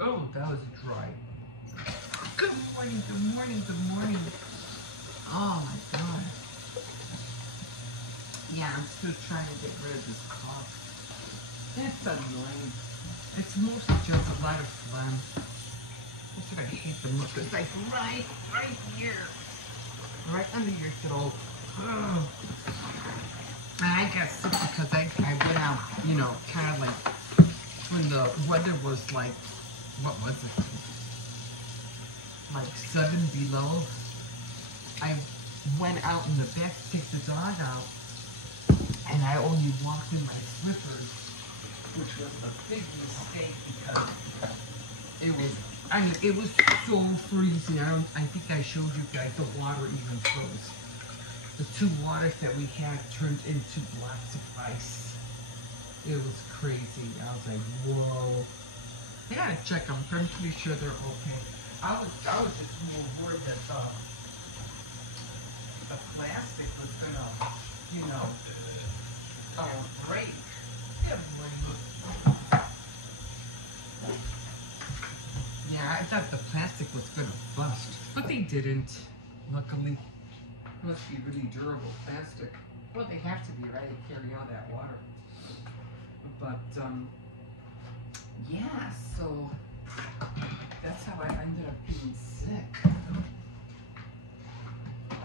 Oh, that was dry. Good morning, good morning, good morning. Oh my god. Yeah, I'm still trying to get rid of this cough. It's annoying. It's mostly just a lot of phlegm. That's what I hate the most. It's like right here. Right under your throat. Ugh. I got sick because I went out, you know, kind of like when the weather was like, what was it? Like 7 below. I went out in the back to take the dog out, and I only walked in my slippers, which was a big mistake because it was so freezing. I think I showed you guys the water even froze. The 2 waters that we had turned into blocks of ice. It was crazy. I was like, whoa. I gotta check them. I'm pretty sure they're okay. I was just more worried that the plastic was gonna, you know, break. Yeah, I thought the plastic was gonna bust, but they didn't. Luckily. Must be really durable plastic. Well, they have to be, right, to carry all that water. But, yeah, so that's how I ended up being sick. But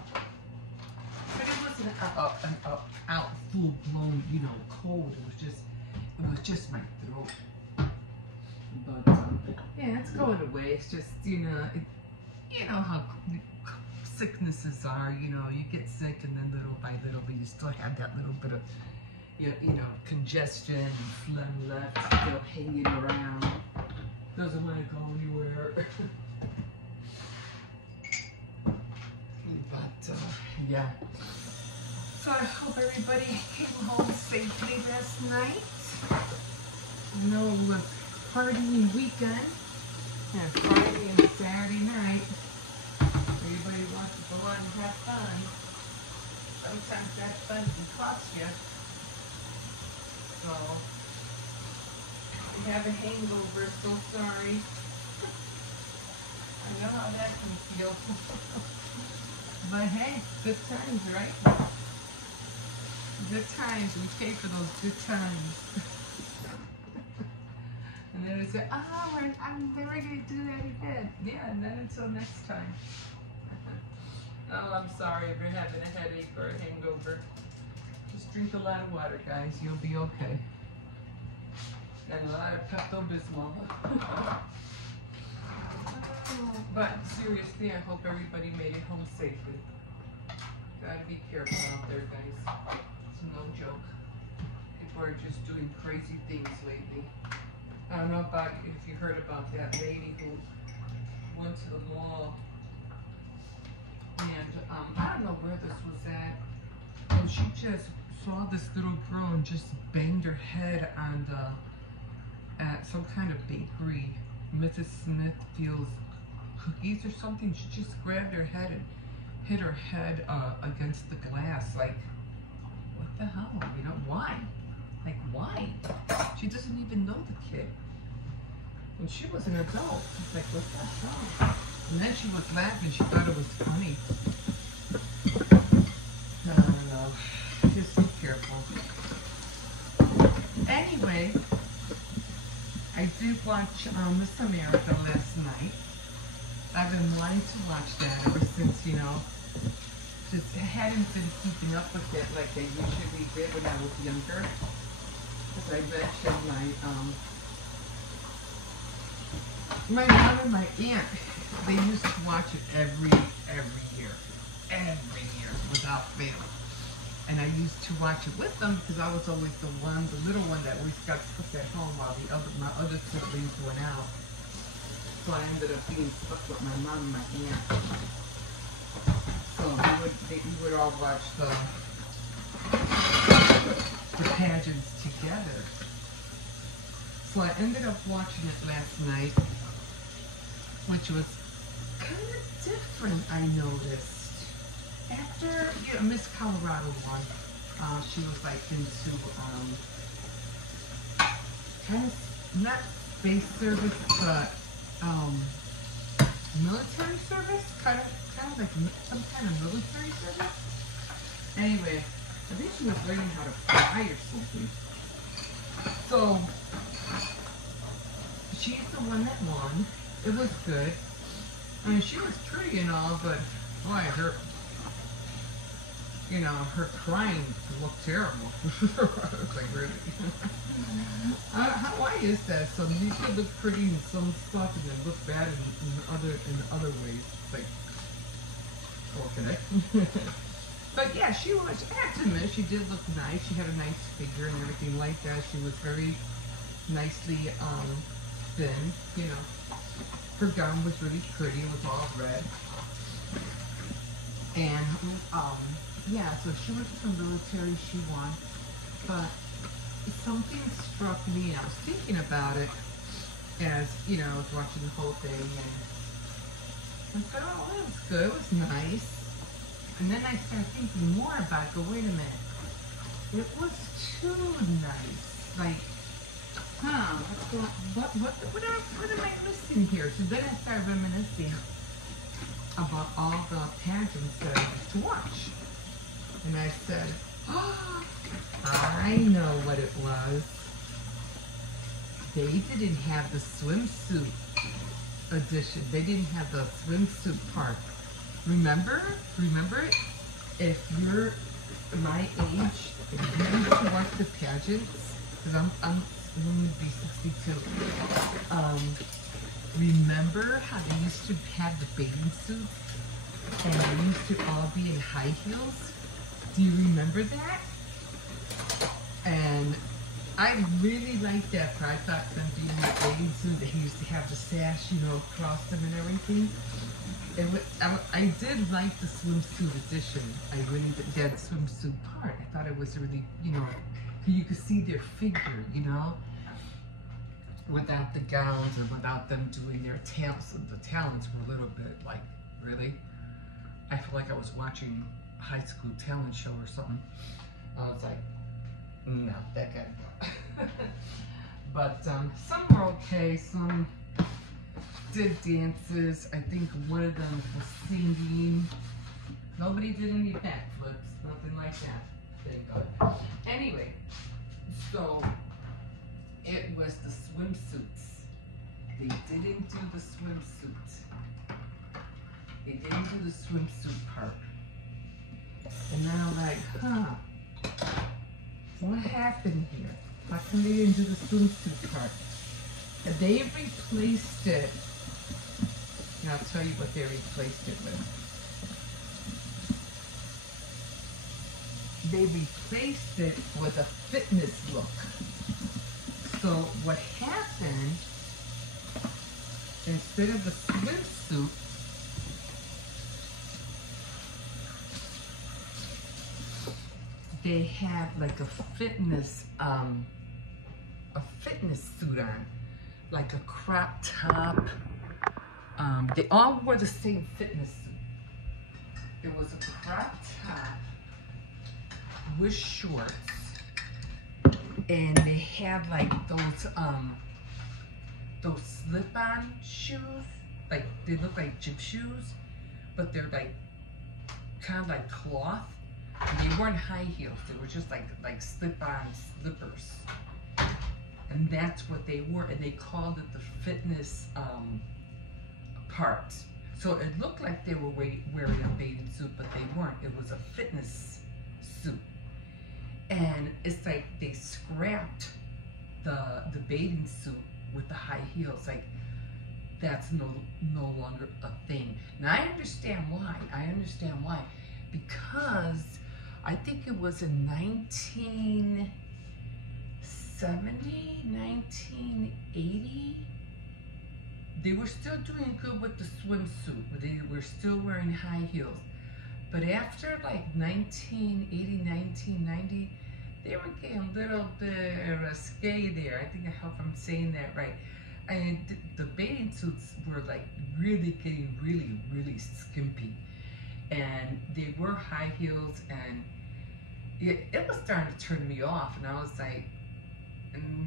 it wasn't an out full-blown, you know, cold. It was just my throat. But, yeah, it's going away. It's just, you know how sicknesses are, you know, you get sick and then little by little, but you still have that little bit of, you know, congestion and phlegm left still hanging around. Doesn't want to go anywhere. But, yeah. So I hope everybody came home safely last night. No partying weekend. And Friday and Saturday night. Everybody wants to go out and have fun. Sometimes that fun can cost you. So, if you have a hangover, so sorry. I know how that can feel. But hey, good times, right? Good times. We pay for those good times. And then they say, oh, I'm never going to do that again. Yeah, and then until next time. Oh, I'm sorry if you're having a headache or a hangover. Just drink a lot of water, guys. You'll be okay. And a lot of Pepto-Bismol. But seriously, I hope everybody made it home safely. Gotta be careful out there, guys. It's no joke. People are just doing crazy things lately. I don't know if you heard about that lady who went to the mall. And I don't know where this was at. And she just saw this little girl and just banged her head on at some kind of bakery, Mrs. Smithfield's cookies or something. She just grabbed her head and hit her head against the glass. Like, what the hell? You know, why? Like, why? She doesn't even know the kid. And she was an adult. It's like, what the hell? And then she was laughing. She thought it was funny. I don't know. Just be careful. Anyway, I did watch Miss America last night. I've been wanting to watch that ever since, you know, just hadn't been keeping up with it like I usually did when I was younger. As I mentioned, my mom and my aunt, they used to watch it every year, without fail. And I used to watch it with them because I was always the little one that always got stuck at home while my other siblings went out. So I ended up being stuck with my mom and my aunt. So we would all watch the pageants together. So I ended up watching it last night, which was kind of different, I noticed. After Miss Colorado won, she was like into kind of not space service, but military service, kind of like some kind of military service. Anyway, I think she was learning how to fly or something. So she's the one that won. It was good. I mean, she was pretty and all, but boy, her crying looked terrible. I was like, really? Why is that? Some you could look pretty in some stuff and then look bad in other ways. Like, okay. But yeah, she was. I have to admit, she did look nice. She had a nice figure and everything like that. She was very nicely thin. You know, her gown was really pretty. It was all red. And yeah, so she was from the military. She won, but something struck me. I was thinking about it as I was watching the whole thing, and I thought, oh, it was good. It was nice. And then I started thinking more about it. Go, wait a minute. It was too nice. Like, what am I missing here? So then I started reminiscing about all the pageants that I used to watch. And I said, oh, I know what it was. They didn't have the swimsuit edition. They didn't have the swimsuit part. Remember it? If you're my age and you used to watch the pageants, because I'm going to be 62. Remember how they used to have the bathing suits and they used to all be in high heels? Do you remember that? And I really liked that part. I thought them being in the bathing suit, they used to have the sash, across them and everything. I did like the swimsuit edition. I really did that swimsuit part. I thought it was really, you could see their figure, without the gowns or without them doing their tails. The talents were a little bit like, really? I feel like I was watching a high school talent show or something. I was like, no, that guy. But some were okay, some did dances. I think one of them was singing. Nobody did any backflips, nothing like that, thank God. Anyway, so it was the swimsuits. They didn't do the swimsuit. They didn't do the swimsuit part. And then I'm like, what happened here? How come they didn't do the swimsuit part? And they replaced it. And I'll tell you what they replaced it with. They replaced it with a fitness look. So what happened, instead of the swimsuit, they had like a fitness suit on, like a crop top. They all wore the same fitness suit. It was a crop top with shorts, and they had like those slip-on shoes, like they look like gym shoes, but they're like kind of like cloth. And they weren't high heels. They were just like slip-on slippers, and that's what they wore. And they called it the fitness part. So it looked like they were wearing a bathing suit, but they weren't. It was a fitness suit. And it's like they scrapped the bathing suit with the high heels. Like that's no longer a thing. Now I understand why. Because I think it was in 1970, 1980. They were still doing good with the swimsuit, but they were still wearing high heels. But after like 1980, 1990, they were getting a little bit risque there. I think I hope I'm saying that right. And the bathing suits were like really getting really skimpy. And they were high heels, and it was starting to turn me off. And I was like,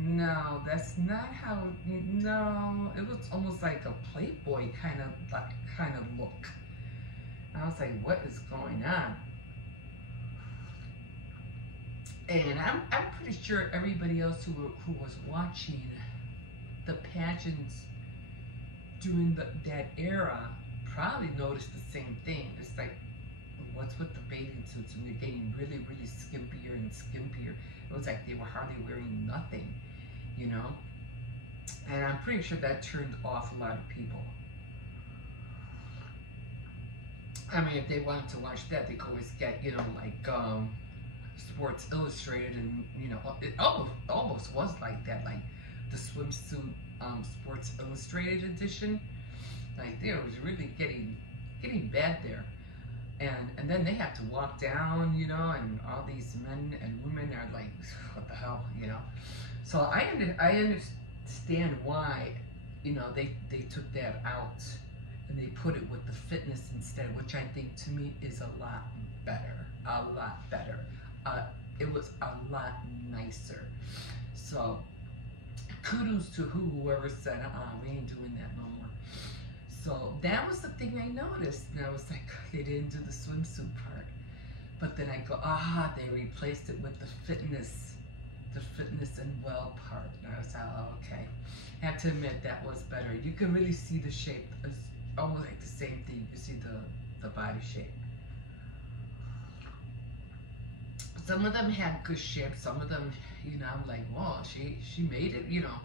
No, that's not how. No, it was almost like a Playboy kind of look. I was like, what is going on? And I'm pretty sure everybody else who was watching the pageants during that era probably noticed the same thing. It's like, what's with the bathing suits? And they're getting really, really skimpier and skimpier. It was like they were hardly wearing nothing, you know? And I'm pretty sure that turned off a lot of people. I mean, if they wanted to watch that, they could always get, you know, like Sports Illustrated, and you know, it almost was like that, like the swimsuit Sports Illustrated edition. Like there was really getting bad there. And then they have to walk down, you know, and all these men and women are like, what the hell, you know? So I understand why, you know, they took that out and they put it with the fitness instead, which I think to me is a lot better, a lot better. It was a lot nicer. So kudos to whoever said, we ain't doing that no more. So that was the thing I noticed, and I was like, they didn't do the swimsuit part. But then I go, they replaced it with the fitness and well part. And I was like, oh, okay. I have to admit that was better. You can really see the shape. It's almost like the same thing. You see the body shape. Some of them had good shape. Some of them, you know, I'm like, whoa, she made it, you know.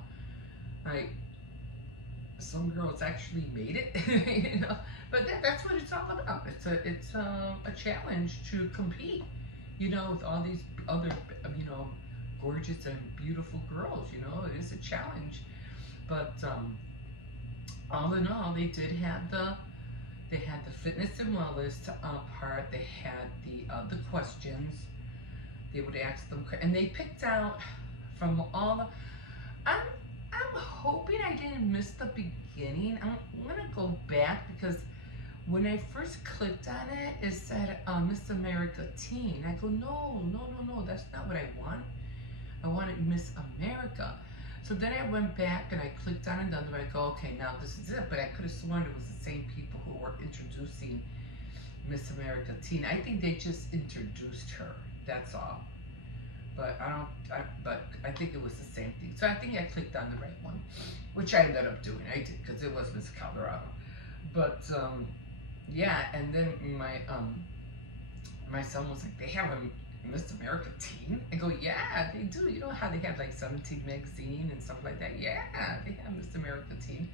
Like, some girls actually made it, you know. But that's what it's all about. It's a challenge to compete, you know, with all these other, you know, gorgeous and beautiful girls. You know, it is a challenge. But all in all, they did have the fitness and wellness part. They had the questions. They would ask them, and they picked out from all the. I'm hoping I didn't miss the beginning. I'm gonna go back because when I first clicked on it, it said Miss America Teen. I go, no, that's not what I want. I wanted Miss America. So then I went back and I clicked on another. I go, okay, now this is it. But I could have sworn it was the same people who were introducing Miss America Teen. I think they just introduced her. That's all. But I think it was the same thing. So I think I clicked on the right one, which I ended up doing. I did, because it was Miss Colorado. But yeah, and then my son was like, they have a Miss America Teen? I go, yeah, they do. You know how they have like 17 magazine and stuff like that? Yeah, they have Miss America Teen.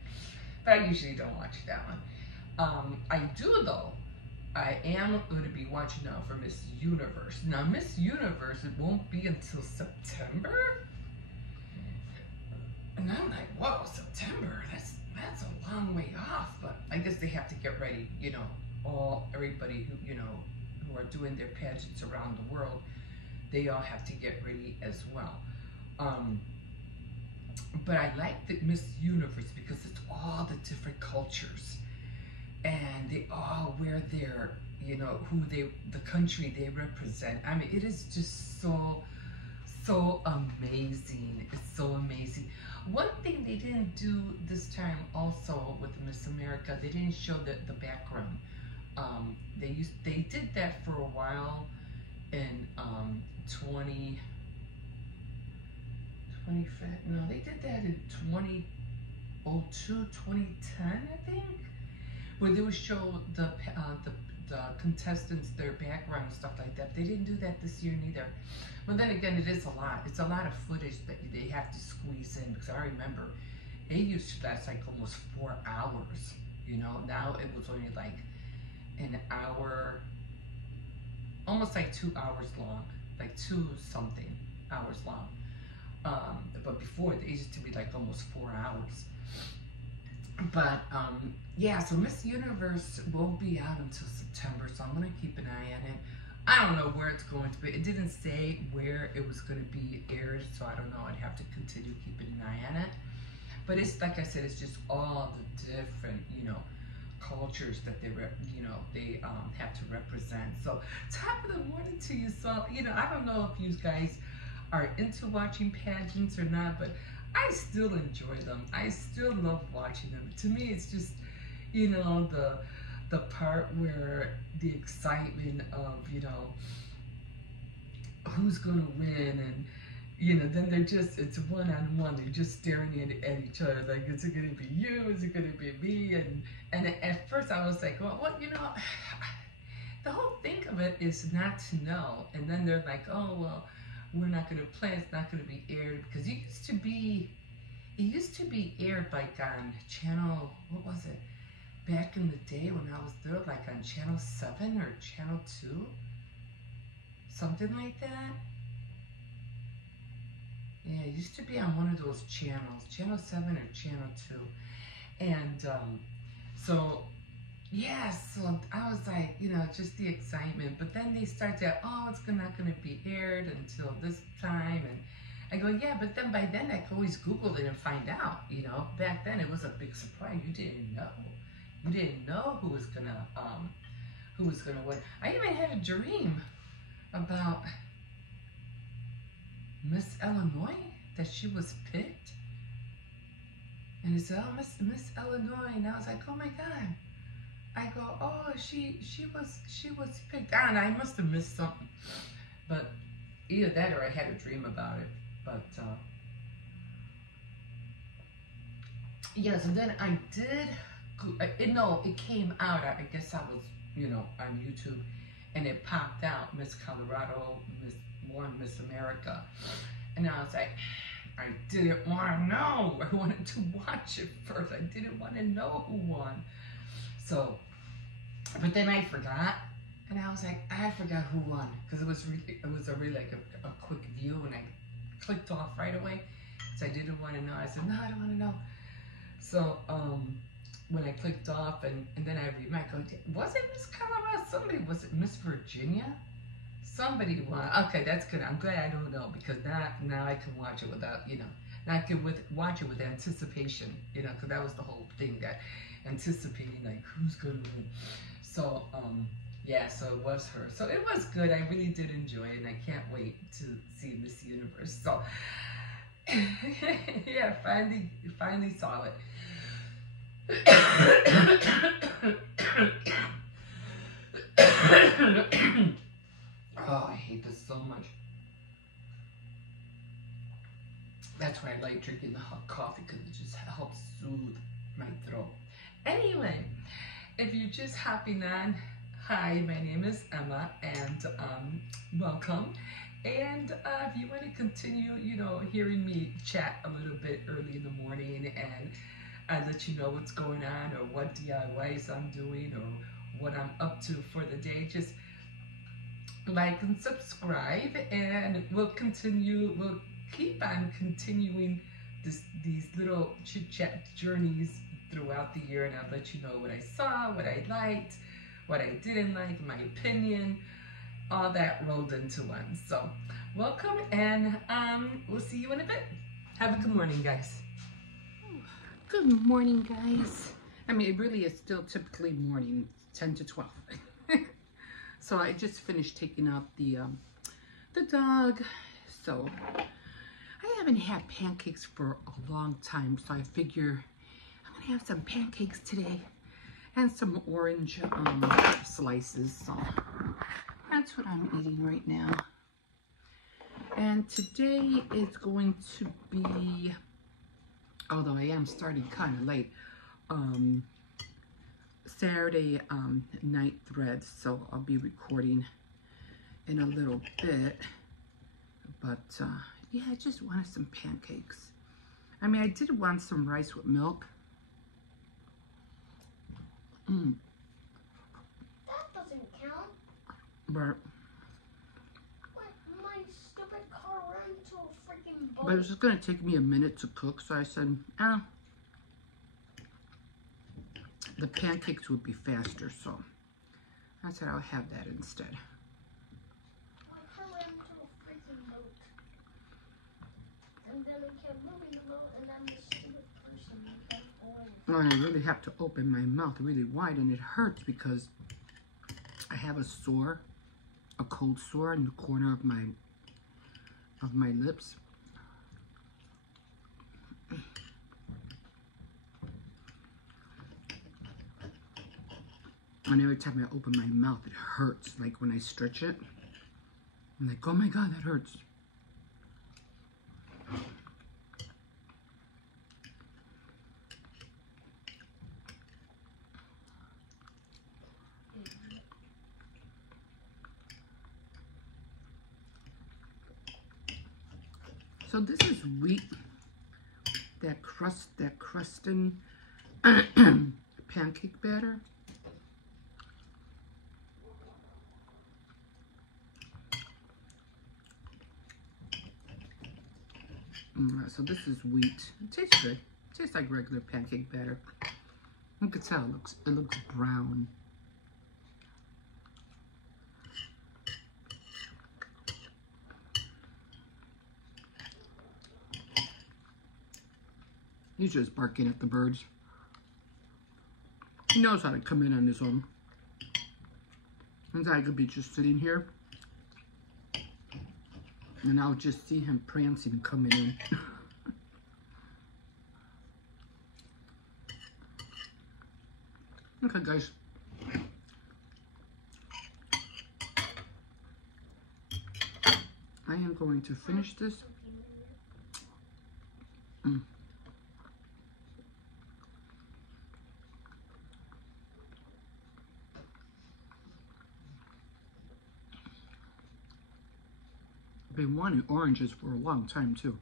But I usually don't watch that one. I do though. I am going to be watching now for Miss Universe. Now, Miss Universe, it won't be until September? And I'm like, whoa, September? That's a long way off. But I guess they have to get ready, you know, everybody who, you know, who are doing their pageants around the world, they all have to get ready as well. But I like the Miss Universe because it's all the different cultures. And they all wear their, you know, the country they represent. I mean, it is just so amazing. It's so amazing. One thing they didn't do this time also with Miss America, they didn't show the background. They did that for a while in 20, no, they did that in 2002, 2010, I think, where they would show the contestants, their background and stuff like that. They didn't do that this year neither. But then again, it is a lot. It's a lot of footage that they have to squeeze in, because I remember it used to last like almost 4 hours. You know, now it was only like an hour, almost like 2 hours long, like 2 something hours long. But before, it used to be like almost 4 hours. But yeah, so Miss Universe won't be out until September, so I'm gonna keep an eye on it. I don't know where it's going to be. It didn't say where it was going to be aired, so I don't know. I'd have to continue keeping an eye on it. But it's like I said, it's just all the different, you know, cultures that they have to represent. So top of the morning to you. So, you know, I don't know if you guys are into watching pageants or not, but I still enjoy them. I still love watching them. To me, it's just, you know, the part where the excitement of, you know, who's gonna win, and you know, then they're just, it's one-on-one, they're just staring at each other, like, is it gonna be you, is it gonna be me? And at first I was like, well, what, you know, the whole thing of it is not to know. And then they're like, oh, well, we're not gonna play, it's not gonna be aired, because it used to be aired like on channel, what was it, back in the day when I was there, like on channel 7 or channel 2, something like that. Yeah, it used to be on one of those channels, channel 7 or channel 2. And so, yeah, so I was like, you know, just the excitement. But then they start to, oh, it's not going to be aired until this time. And I go, yeah, but then by then I could always Google it and find out, you know. Back then it was a big surprise. You didn't know. You didn't know who was gonna win. I even had a dream about Miss Illinois, that she was picked. And he said, oh, Miss Illinois. And I was like, oh my God. I go, oh, she was picked. And I must have missed something. But either that or I had a dream about it. But yes, and then I did, it came out, I guess I was, you know, on YouTube, and it popped out, Miss Colorado, Miss America. And I was like, I didn't want to know. I wanted to watch it first. I didn't want to know who won. So, but then I forgot, and I was like, I forgot who won, because it was a really like a quick view, and I clicked off right away, so I didn't want to know. I said, no, I don't want to know. So, when I clicked off, and then I read my code, was it Miss Colorado? Somebody, was it Miss Virginia? Somebody won. Okay, that's good. I'm glad I don't know, because now I can watch it without, you know, now I can watch it with anticipation, you know, because that was the whole thing, that anticipating, like, who's going to win. So, yeah, so it was her. So it was good. I really did enjoy it, and I can't wait to see Miss Universe. So, yeah, finally saw it. Oh, I hate this so much. That's why I like drinking the hot coffee, because it just helps soothe my throat. Anyway, if you're just hopping on, hi, my name is Emma, and welcome. And if you want to continue, you know, hearing me chat a little bit early in the morning, and I let you know what's going on, or what DIYs I'm doing, or what I'm up to for the day, just like and subscribe, and we'll keep on continuing these little chit-chat journeys throughout the year, and I'll let you know what I saw, what I liked, what I didn't like, my opinion, all that rolled into one. So welcome, and we'll see you in a bit. Have a good morning, guys. Good morning, guys. I mean, it really is still typically morning, 10 to 12. So I just finished taking out the dog. So I haven't had pancakes for a long time, so I figure I'm gonna have some pancakes today and some orange slices. So that's what I'm eating right now. And today is going to be, although I am starting kind of late, Saturday night threads, so I'll be recording in a little bit. But yeah, I just wanted some pancakes. I mean, I did want some rice with milk. That doesn't count. But my stupid car ran into a freaking boat. But it's just gonna take me a minute to cook, so I said, the pancakes would be faster, so I said I'll have that instead. My car ran into a freaking boat. And then it kept moving the boat, and I'm the stupid person that kept going. Oh, and I really have to open my mouth really wide, and it hurts because I have a cold sore in the corner of my of my lips. And every time I open my mouth, it hurts. Like when I stretch it, I'm like, oh my God, that hurts. So this is wheat, that crusting pancake batter. So this is wheat. It tastes good. It tastes like regular pancake batter. You can tell it looks brown. He's just barking at the birds. He knows how to come in on his own. And I could be just sitting here, and I'll just see him prancing coming in. Okay, guys. I am going to finish this. I've been wanting oranges for a long time too.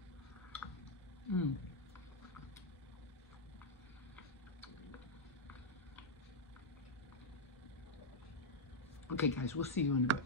Okay guys, we'll see you in a bit.